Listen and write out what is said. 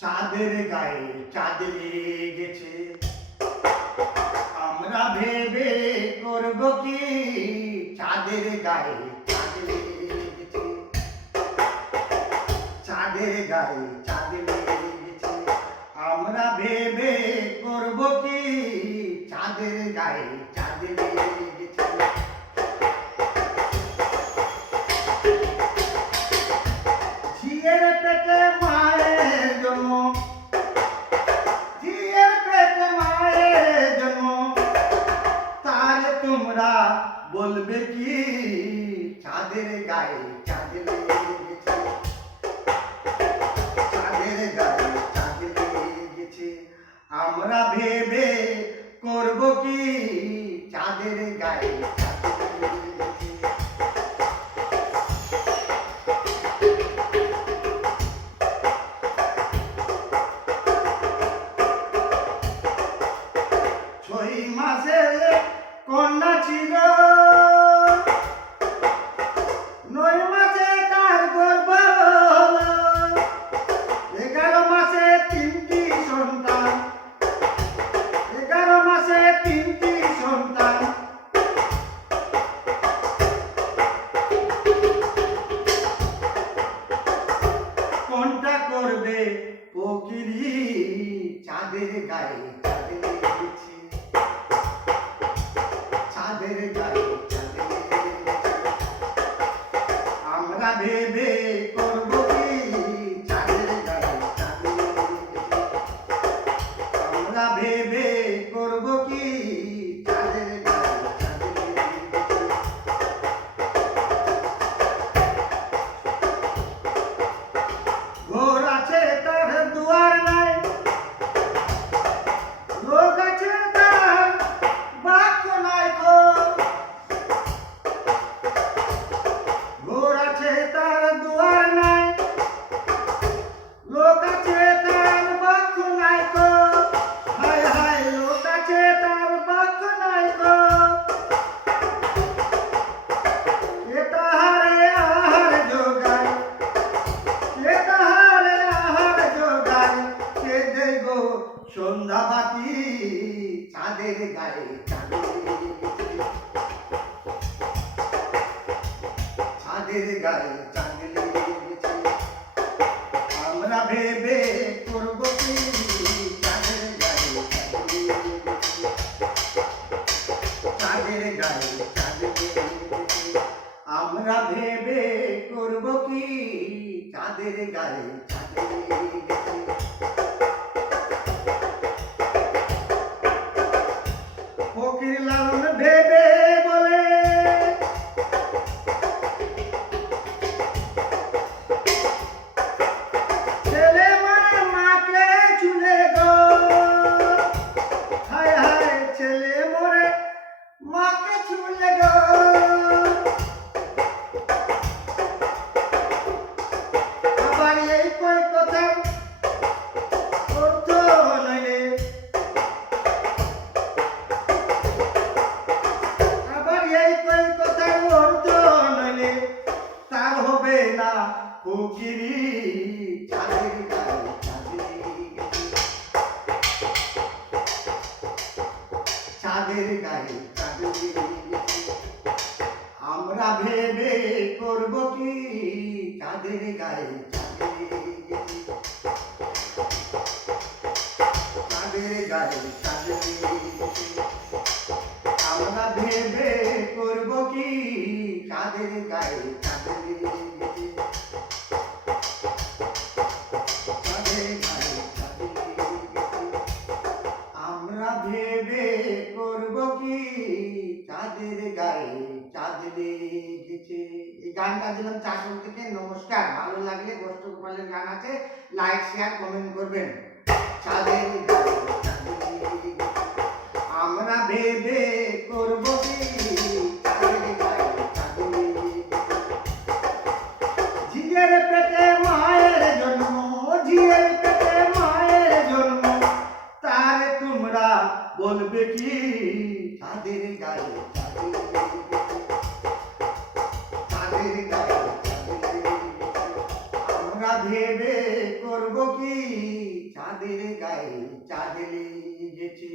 চাঁদের গায়ে চাঁদ লেগেছে। আমরা ভেবে করব কি? চাঁদের গায়ে চাঁদ লেগেছে। চাঁদের গায়ে চাঁদ লেগেছে। আমরা ভেবে করব কি? চাঁদের গায়ে চাঁদ ঝিয়ের তোমরা বলবে কি? চাঁদের গায়ে চাঁদ লেগেছে। চাঁদের গায়ে আমরা ভেবে করব কি? চাঁদের গায়ে ছয় মাসে কন্যা ছিল দেব সন্ধ্যা বাতি, চাঁদের গায়ে চাঁদের গায়ে চাঁদের লেগেছে আমরা ভেবে করব কি, চাঁদের গায়ে চাঁদের গায়ে আমরা ভেবে করব কি, চাঁদের গায়ে চাঁদের আমরা ভেবে করব কি? চাঁদের গায়ে চাঁদের গায়ে গানটা দিলাম চাষল থেকে, নমস্কার। ভালো লাগলে গোষ্ঠ গোপালের গান আছে লাইক শেয়ার কমেন্ট করবেন। আমরা ভেবে করব বলবে কি? তাদের গায়ে আমরা ভেবে করব কি? চাঁদের গায়ে চাঁদে গেছি